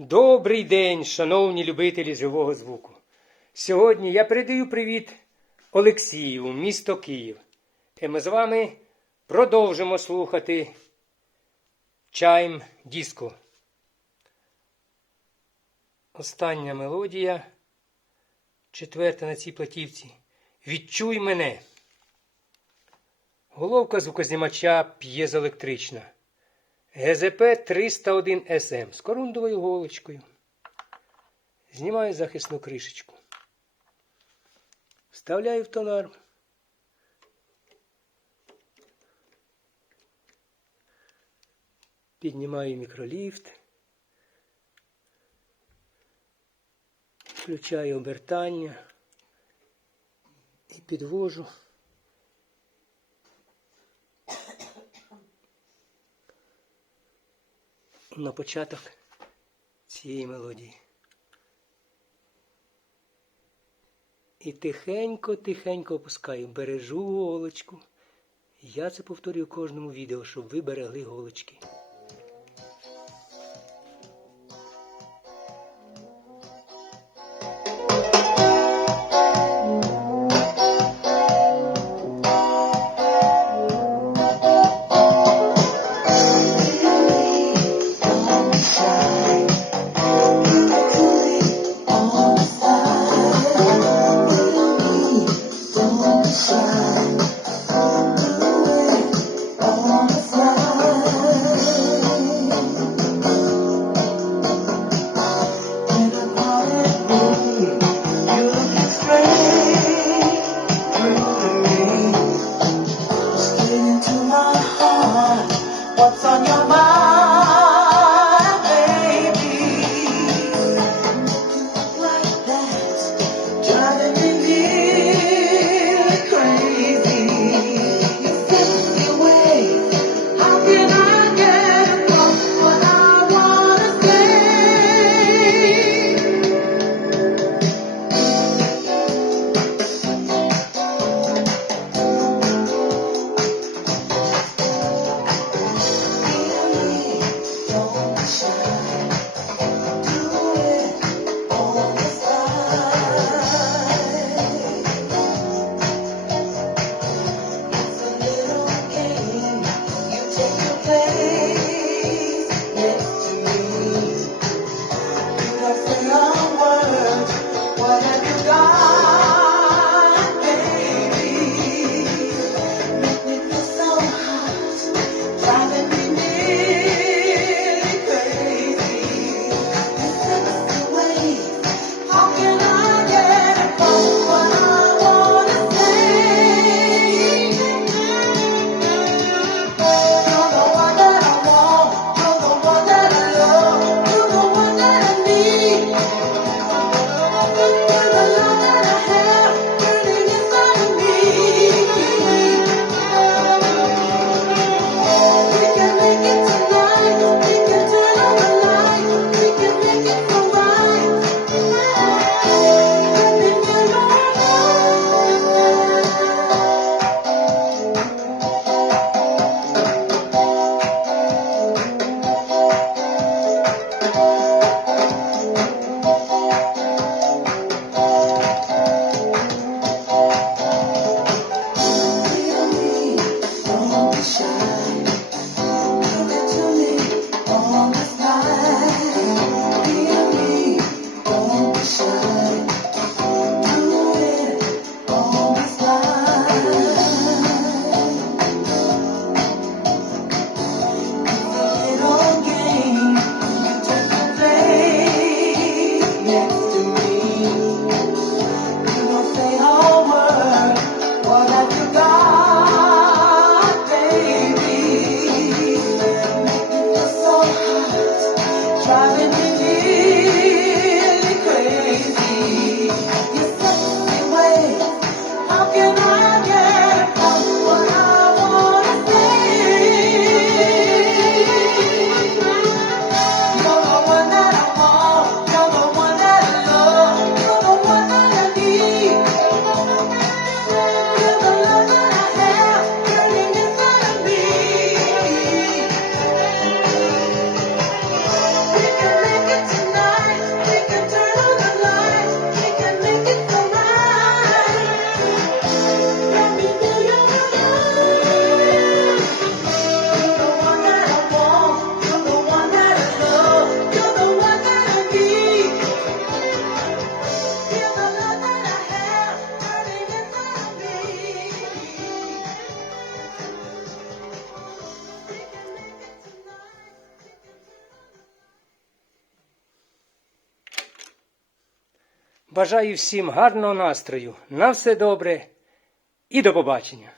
Добрий день, шановні любителі живого звуку. Сьогодні я передаю привіт Олексію, місто Київ. І ми з вами продовжимо слухати чайм диско. Остання мелодія, четверта на цій платівці. Відчуй мене. Головка звукознімача п'єзоелектрична. ГЗП-301СМ з корундовою голочкою. Знімаю захисну кришечку. Вставляю в тонар. Піднімаю мікроліфт. Включаю обертання і підвожу. на початок цієї мелодії. І тихенько-тихенько опускаю, бережу голочку. Я це повторюю в кожному відео, щоб ви берегли голочки. Бажаю всім гарного настрою, на все добре і до побачення.